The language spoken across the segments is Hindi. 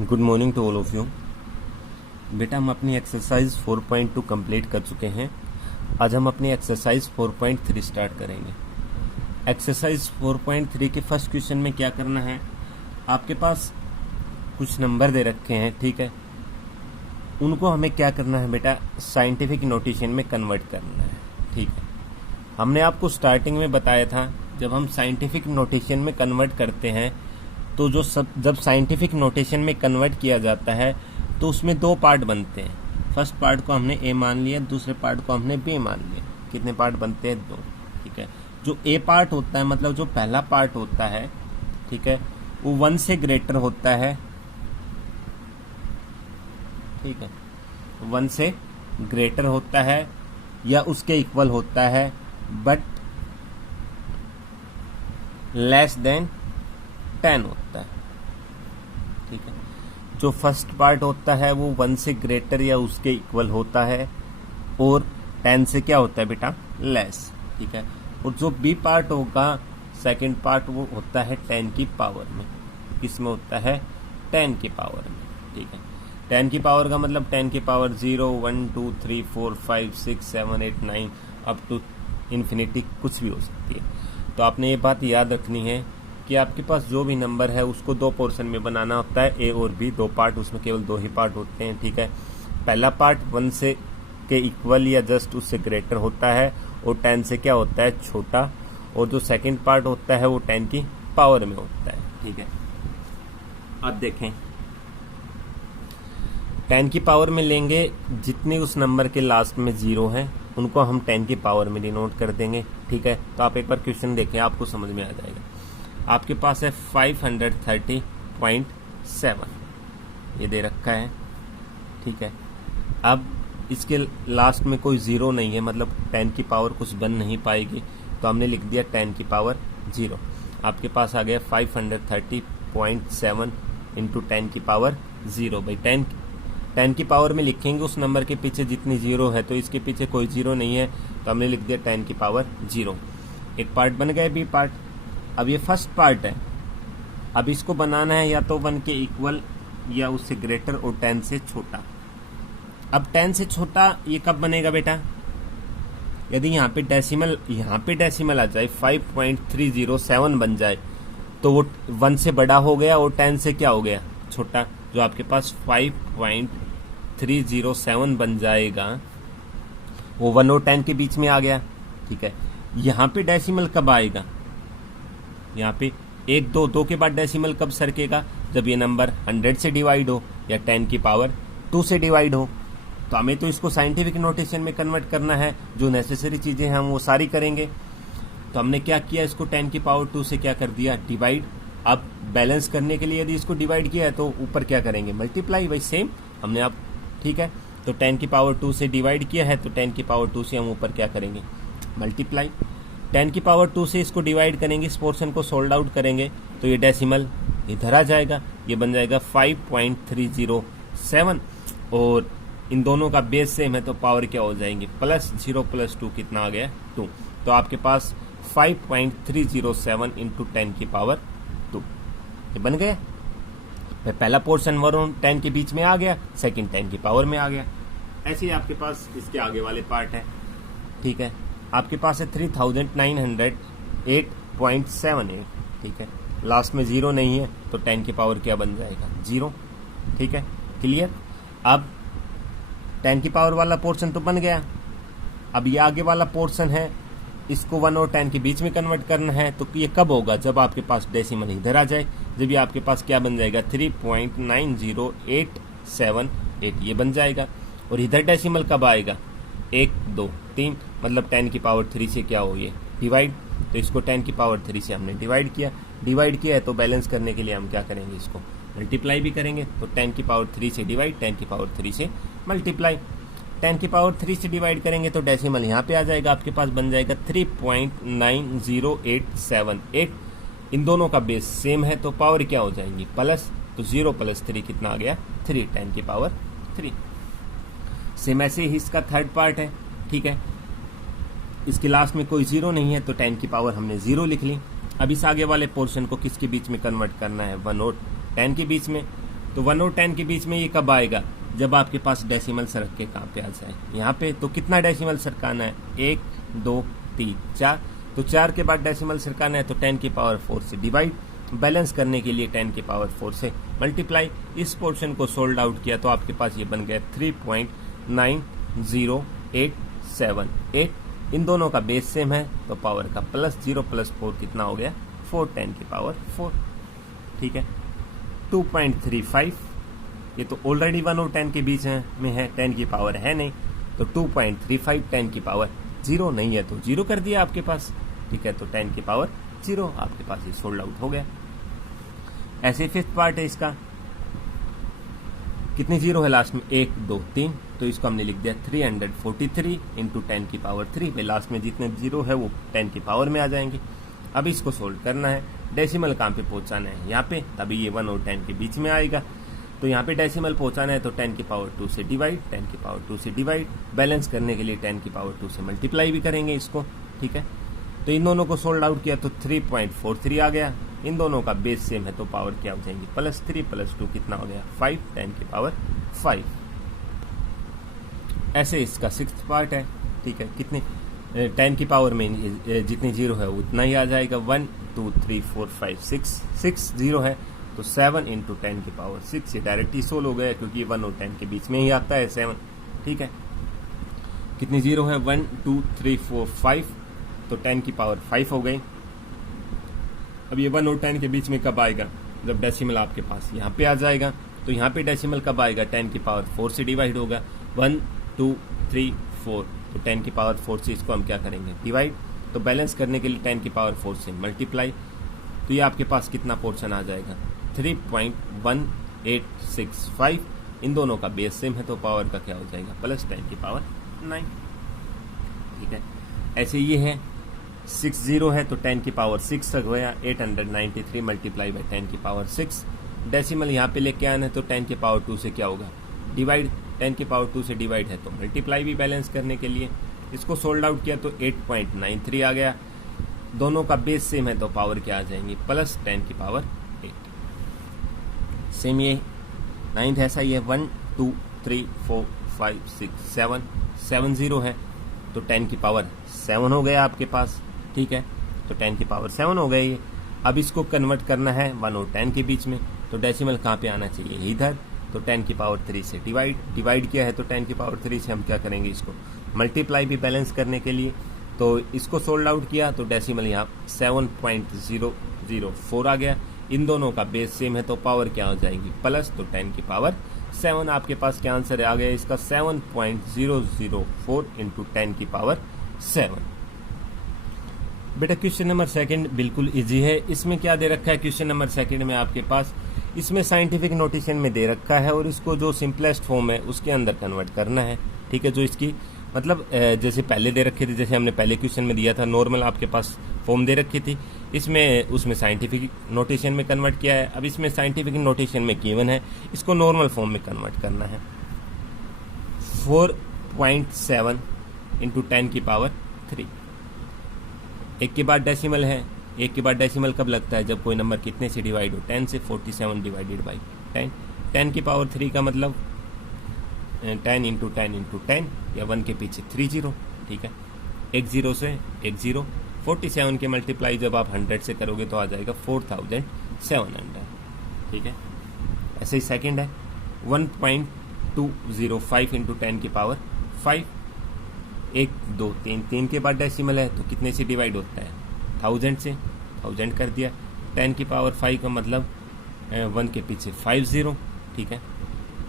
Good morning to all of you. बेटा हम अपनी एक्सरसाइज 4.2 कंप्लीट कर चुके हैं। आज हम अपनी एक्सरसाइज 4.3 स्टार्ट करेंगे। एक्सरसाइज 4.3 के फर्स्ट क्वेश्चन में क्या करना है, आपके पास कुछ नंबर दे रखे हैं, ठीक है। उनको हमें क्या करना है बेटा, साइंटिफिक नोटेशन में कन्वर्ट करना है, ठीक है। हमने आपको स्टार्टिंग में बताया था जब हम साइंटिफिक नोटेशन में कन्वर्ट करते हैं तो जब साइंटिफिक नोटेशन में कन्वर्ट किया जाता है तो उसमें दो पार्ट बनते हैं। फर्स्ट पार्ट को हमने ए मान लिया, दूसरे पार्ट को हमने बी मान लिया। कितने पार्ट बनते हैं? दो, ठीक है। जो ए पार्ट होता है, मतलब जो पहला पार्ट होता है, ठीक है, वो 1 से ग्रेटर होता है, ठीक है, 1 से ग्रेटर होता है या उसके इक्वल होता है, बट लेस देन 10 होता है, ठीक है। जो फर्स्ट पार्ट होता है वो 1 से ग्रेटर या उसके इक्वल होता है और 10 से क्या होता है बेटा, लेस, ठीक है। और जो बी पार्ट होगा, सेकंड पार्ट, वो होता है 10 की पावर में। किसमें होता है? 10 की पावर में, ठीक है। 10 की पावर का मतलब 10 की पावर 0, 1, 2, 3, 4, 5, 6, 7, 8, 9 अप टू इन्फिनिटी कुछ भी हो सकती है। तो आपने ये बात याद रखनी है कि आपके पास जो भी नंबर है उसको दो पोर्शन में बनाना होता है, ए और बी, दो पार्ट, उसमें केवल दो ही पार्ट होते हैं, ठीक है। पहला पार्ट 1 से के इक्वल या जस्ट उससे ग्रेटर होता है और 10 से क्या होता है, छोटा। और जो सेकंड पार्ट होता है वो 10 की पावर में होता है, ठीक है। अब देखें, 10 की पावर में लेंगे, जितने उस नंबर के लास्ट में 0 है उनको हम 10 की पावर में डिनोट कर देंगे, ठीक है। तो आप एक बार क्वेश्चन देखें, आपको समझ में आ जाएगा। आपके पास है 530.7, ये दे रखा है, ठीक है। अब इसके लास्ट में कोई 0 नहीं है, मतलब 10 की पावर कुछ बन नहीं पाएगी, तो हमने लिख दिया 10 की पावर 0। आपके पास आ गया 530.7 इंटू 10 की पावर 0। भाई 10 की पावर में लिखेंगे उस नंबर के पीछे जितनी 0 है, तो इसके पीछे कोई 0 नहीं है, तो हमने लिख दिया 10 की पावर 0। एक पार्ट बन गया बी पार्ट। अब ये फर्स्ट पार्ट है, अब इसको बनाना है या तो 1 के इक्वल या उससे ग्रेटर और 10 से छोटा। अब 10 से छोटा ये कब बनेगा बेटा? यदि यहाँ पे डेसिमल आ जाए, 5.307 बन जाए, तो वो 1 से बड़ा हो गया और 10 से क्या हो गया, छोटा। जो आपके पास 5.307 बन जाएगा वो 1 और 10 के बीच में आ गया, ठीक है। यहाँ पे डेसिमल कब आएगा? यहाँ पे 1, 2 के बाद डेसिमल कब सरकेगा? जब ये नंबर 100 से डिवाइड हो या 10 की पावर 2 से डिवाइड हो। तो हमें तो इसको साइंटिफिक नोटेशन में कन्वर्ट करना है, जो नेसेसरी चीजें हैं हम वो सारी करेंगे। तो हमने क्या किया, इसको 10 की पावर 2 से क्या कर दिया, डिवाइड। अब बैलेंस करने के लिए यदि इसको डिवाइड किया है तो ऊपर क्या करेंगे, मल्टीप्लाई। वही सेम हमने अब, ठीक है। तो 10 की पावर 2 से डिवाइड किया है तो 10 की पावर 2 से हम ऊपर क्या करेंगे, मल्टीप्लाई। 10 की पावर 2 से इसको डिवाइड करेंगे, इस पोर्शन को सोल्ड आउट करेंगे तो ये डेसिमल इधर आ जाएगा, ये बन जाएगा 5.307। और इन दोनों का बेस सेम है तो पावर क्या हो जाएंगे, प्लस 0 प्लस 2 कितना आ गया, 2। तो आपके पास 5.307 इंटू 10 की पावर 2 ये बन गया। पहला पोर्शन 1 और 10 के बीच में आ गया, सेकंड 10 की पावर में आ गया। ऐसे ही आपके पास इसके आगे वाले पार्ट है, ठीक है। आपके पास है 3908.78, ठीक है। लास्ट में 0 नहीं है तो 10 की पावर क्या बन जाएगा, 0, ठीक है। क्लियर? अब 10 की पावर वाला पोर्शन तो बन गया। अब ये आगे वाला पोर्शन है, इसको 1 और 10 के बीच में कन्वर्ट करना है। तो ये कब होगा, जब आपके पास डेसिमल इधर आ जाए, जब ये आपके पास क्या बन जाएगा, 3.90878 ये बन जाएगा। और इधर डेसिमल कब आएगा, 1, 2, 3, मतलब 10 की पावर 3 से क्या हो, ये डिवाइड। तो इसको 10 की पावर 3 से हमने डिवाइड किया है, तो बैलेंस करने के लिए हम क्या करेंगे, इसको मल्टीप्लाई भी करेंगे। तो 10 की पावर 3 से डिवाइड, 10 की पावर 3 से मल्टीप्लाई। 10 की पावर 3 से डिवाइड करेंगे तो डेसिमल यहाँ पे आ जाएगा, आपके पास बन जाएगा 3.90878। इन दोनों का बेस सेम है तो पावर क्या हो जाएंगी, प्लस। तो 0 प्लस 3 कितना आ गया, 3, 10 की पावर 3। सेम ऐसे ही इसका थर्ड पार्ट है, ठीक है। इसके लास्ट में कोई 0 नहीं है तो 10 की पावर हमने 0 लिख ली। अब इस आगे वाले पोर्शन को किसके बीच में कन्वर्ट करना है, 1 और 10 के बीच में। तो 1 और 10 के बीच में ये कब आएगा, जब आपके पास डेसिमल सरक के कहाँ पे आ जाए, यहाँ पे। तो कितना डेसिमल सरकाना है, 1 2 3 4। तो 4 के बाद डेसिमल सरकाना है तो 10 की पावर 4 से डिवाइड, बैलेंस करने के लिए 10 की पावर 4 से मल्टीप्लाई। इस पोर्शन को सोल्ड आउट किया तो आपके पास ये बन गया 3.90878। इन दोनों का बेस सेम है तो पावर का प्लस 0 प्लस 4 कितना हो गया, 4, 10 की पावर 4। ठीक है, 2.35, ये तो ऑलरेडी 1 और 10 के बीच में है, 10 की पावर है नहीं, तो 2.35 10 की पावर 0 नहीं है तो 0 कर दिया आपके पास। ठीक है, तो 10 की पावर 0 आपके पास ये सोल्ड आउट हो गया। ऐसे फिफ्थ पार्ट है इसका, कितनी जीरो है लास्ट में, 1 2 3, तो इसको हमने लिख दिया 343 इंटू 10 की पावर 3 पे। लास्ट में जितने जीरो है वो 10 की पावर में आ जाएंगे। अब इसको सोल्व करना है, डेसिमल कहाँ पे पहुंचाना है, यहाँ पे, तभी ये 1 और 10 के बीच में आएगा। तो यहाँ पे डेसिमल पहुंचाना है तो 10 की पावर 2 से डिवाइड, 10 की पावर 2 से डिवाइड, बैलेंस करने के लिए 10 की पावर 2 से मल्टीप्लाई भी करेंगे इसको। ठीक है, तो इन दोनों को सोल्ड आउट किया तो 3.43 आ गया। इन दोनों का बेस सेम है तो पावर क्या हो जाएंगी, +3 + 2 कितना हो गया, 5, 10 की पावर 5। ऐसे इसका सिक्स्थ पार्ट है। ठीक है, कितने 10 की पावर में जितनी जीरो है उतना ही आ जाएगा, 1 2 3 4 5 6 जीरो है तो 7 इंटू 10 की पावर 6। ये डायरेक्ट ही सोल्व हो गया क्योंकि 1 और 10 के बीच में ही आता है 7। ठीक है, कितनी जीरो है, 1 2 3 4 5, तो 10 की पावर 5 हो गई। अब ये 1 और 10 के बीच में कब आएगा, जब डेसिमल आपके पास यहाँ पे आ जाएगा। तो यहाँ पे डेसिमल कब आएगा, 10 की पावर 4 से डिवाइड होगा, 1 2 3 4, तो 10 की पावर 4 से इसको हम क्या करेंगे, डिवाइड। तो बैलेंस करने के लिए 10 की पावर 4 से मल्टीप्लाई। तो ये आपके पास कितना पोर्शन आ जाएगा, 3.1865। इन दोनों का बेस सेम है तो पावर का क्या हो जाएगा, +10 की पावर 9। ठीक है, ऐसे ये है 6 जीरो है तो 10 की पावर 6 तक गया, 893 मल्टीप्लाई बाई 10 की पावर 6। डेसिमल यहाँ पे लेके आना है तो 10 की पावर 2 से क्या होगा, डिवाइड। 10 की पावर 2 से डिवाइड है तो मल्टीप्लाई भी बैलेंस करने के लिए। इसको सोल्ड आउट किया तो 8.93 आ गया। दोनों का बेस सेम है तो पावर क्या आ जाएंगी, +10 की पावर 8। सेम ये 9th ऐसा ही है, 1 2 3 4 5 6 7, 7 जीरो है तो 10 की पावर 7 हो गया आपके पास। ठीक है, तो 10 की पावर 7 हो गई। अब इसको कन्वर्ट करना है 1 और 10 के बीच में, तो डेसिमल कहाँ पे आना चाहिए, इधर। तो 10 की पावर 3 से डिवाइड किया है तो 10 की पावर 3 से हम क्या करेंगे, इसको मल्टीप्लाई भी बैलेंस करने के लिए। तो इसको सोल्ड आउट किया तो डेसिमल यहाँ 7.004 आ गया। इन दोनों का बेस सेम है तो पावर क्या हो जाएगी, प्लस, तो 10 की पावर 7। आपके पास क्या आंसर आ गया इसका, 7.004 इंटू 10 की पावर 7। बेटा क्वेश्चन नंबर सेकंड बिल्कुल इजी है। इसमें क्या दे रखा है, क्वेश्चन नंबर सेकंड में आपके पास इसमें साइंटिफिक नोटेशन में दे रखा है और इसको जो सिंपलेस्ट फॉर्म है उसके अंदर कन्वर्ट करना है। ठीक है, जो इसकी मतलब जैसे पहले दे रखे थे, जैसे हमने पहले क्वेश्चन में दिया था, नॉर्मल आपके पास फॉर्म दे रखी थी, इसमें उसमें साइंटिफिक नोटेशन में कन्वर्ट किया है। अब इसमें साइंटिफिक नोटेशन में गिवन है, इसको नॉर्मल फॉर्म में कन्वर्ट करना है। 4.7 इंटू 10 की पावर 3। एक के बाद डेसिमल है, एक के बाद डेसिमल कब लगता है, जब कोई नंबर कितने से डिवाइड हो, 10 से। 47 डिवाइडेड बाई 10, 10 की पावर 3 का मतलब 10 इंटू 10 इंटू 10, या 1 के पीछे 3 जीरो। ठीक है, एक जीरो से एक जीरो। 47 के मल्टीप्लाई जब आप 100 से करोगे तो आ जाएगा 4700। ठीक है, ऐसे ही सेकंड है 1.205 इंटू 10 की पावर 5। 1 2 3, 3 के बाद डेसिमल है तो कितने से डिवाइड होता है, 1000 से। 1000 कर दिया। 10 की पावर 5 का मतलब 1 के पीछे 5 जीरो। ठीक है,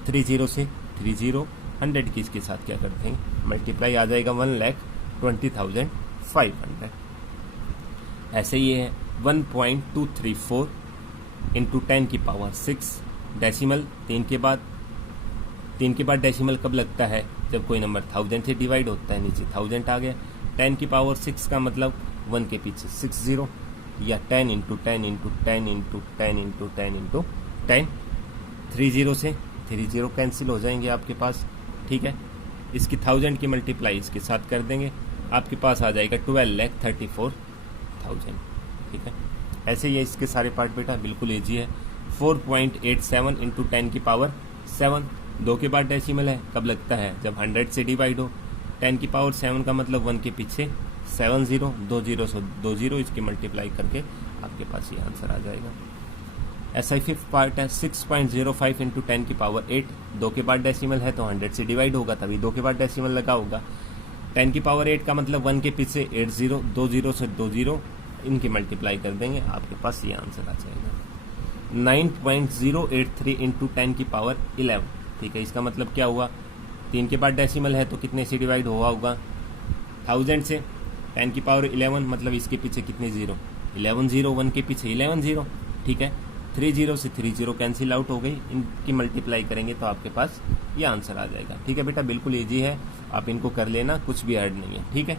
3 जीरो से 3 जीरो, 100 की इसके साथ क्या करते हैं, मल्टीप्लाई आ जाएगा 1,20,500। ऐसे ही है 1.234 इंटू 10 की पावर 6 डेसिमल। 3 के बाद डेसिमल कब लगता है, जब कोई नंबर 1000 से डिवाइड होता है, नीचे 1000 आ गया। 10 की पावर 6 का मतलब 1 के पीछे 6 जीरो, या 10 into 10 into 10 into 10 into 10 into 10। 3 zero से 3 जीरो कैंसिल हो जाएंगे आपके पास। ठीक है, इसकी 1000 की मल्टीप्लाई इसके साथ कर देंगे, आपके पास आ जाएगा 12,34,000। ठीक है, ऐसे ही है इसके सारे पार्ट बेटा, बिल्कुल ईजी है। 4.87 इंटू 10 की पावर 7। 2 के बाद डेसिमल है, कब लगता है जब 100 से डिवाइड हो। 10 की पावर 7 का मतलब 1 के पीछे 7 जीरो, 2 जीरो से 2 जीरो, इसकी मल्टीप्लाई करके आपके पास ये आंसर आ जाएगा। ऐसा ही फिफ्थ पार्ट है 6.05 इंटू 10 की पावर 8। 2 के बाद डेसिमल है तो 100 से डिवाइड होगा, तभी 2 के बाद डेसिमल लगा होगा। 10 की पावर 8 का मतलब 1 के पीछे 8 जीरो, 2 जीरो से 2 जीरो, इनकी मल्टीप्लाई कर देंगे, आपके पास ये आंसर आ जाएगा। 9.083 इंटू 10 की पावर 11। ठीक है, इसका मतलब क्या हुआ, 3 के बाद डेसिमल है तो कितने से डिवाइड हुआ होगा, 1000 से। 10 की पावर 11 मतलब इसके पीछे कितने जीरो, 11 जीरो, 1 के पीछे 11 जीरो। ठीक है, 3 जीरो से 3 जीरो कैंसिल आउट हो गई, इनकी मल्टीप्लाई करेंगे तो आपके पास ये आंसर आ जाएगा। ठीक है बेटा, बिल्कुल ईजी है, आप इनको कर लेना, कुछ भी ऐड नहीं है। ठीक है।